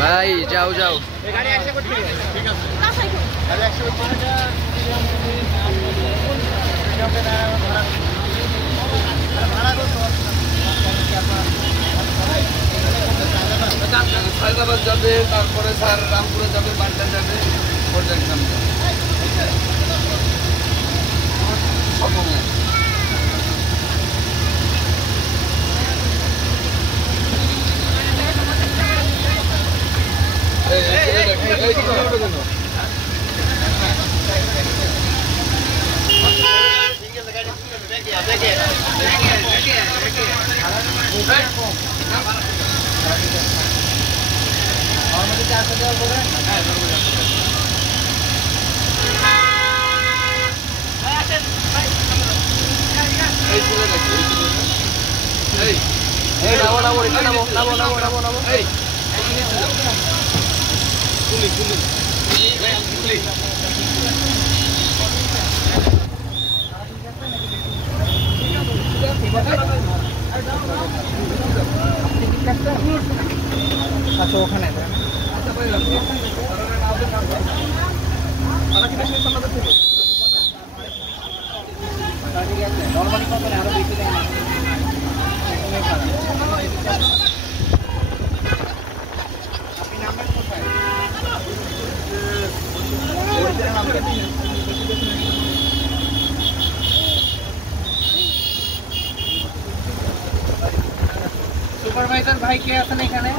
ভাই যাও যাও হায়দ্রাবাদ যাবে, তারপরে স্যার রামপুরে যাবে, বাড্ডা যাবে, পর্যায়ক্রম আচ্ছা ওখানে নর্মালি কত আরো বেশি আপনি নাম্বার কোথায় সুপারভাইজার ভাই কে আছেন এখানে?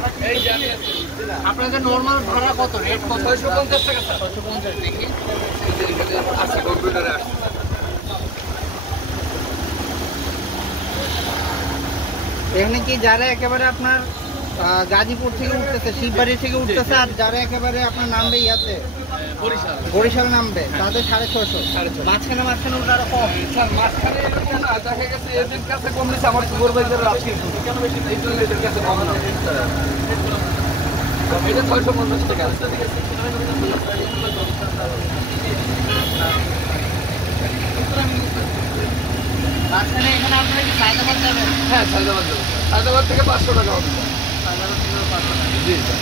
আপনাদের নরমাল ভাড়া কত, রেট কত? 650 টাকা স্যার। 650 দেখি আছে কম্পিউটারে আসছে। এখানে কি যারা একেবারে আপনার গাজীপুর থেকে উঠতেছে, শিববাড়ি থেকে উঠতেছে, আর যারা একেবারে আপনার নামবে ইয়াতে বরিশাল নামবে, তাদের 650। মাঝখানে ওটা আরো কম স্যার। মাঝখানে দেখা গেছে এদের কাছে কম দিচ্ছে, আমার সুপারভাইজার আছে কেন বেশি, এই জন্য এদের কাছে কম না। এটা 650 টাকা। মাঝখানে এখানে আপনারা কি সায়দাবাদ যাবেন? হ্যাঁ সায়দাবাদ যাবেন। সায়দাবাদ থেকে 500 টাকা হবে। সায়দাবাদ থেকে 500 টাকা। জি স্যার।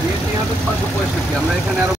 ঠিক আছে, আমরা এখানে আরো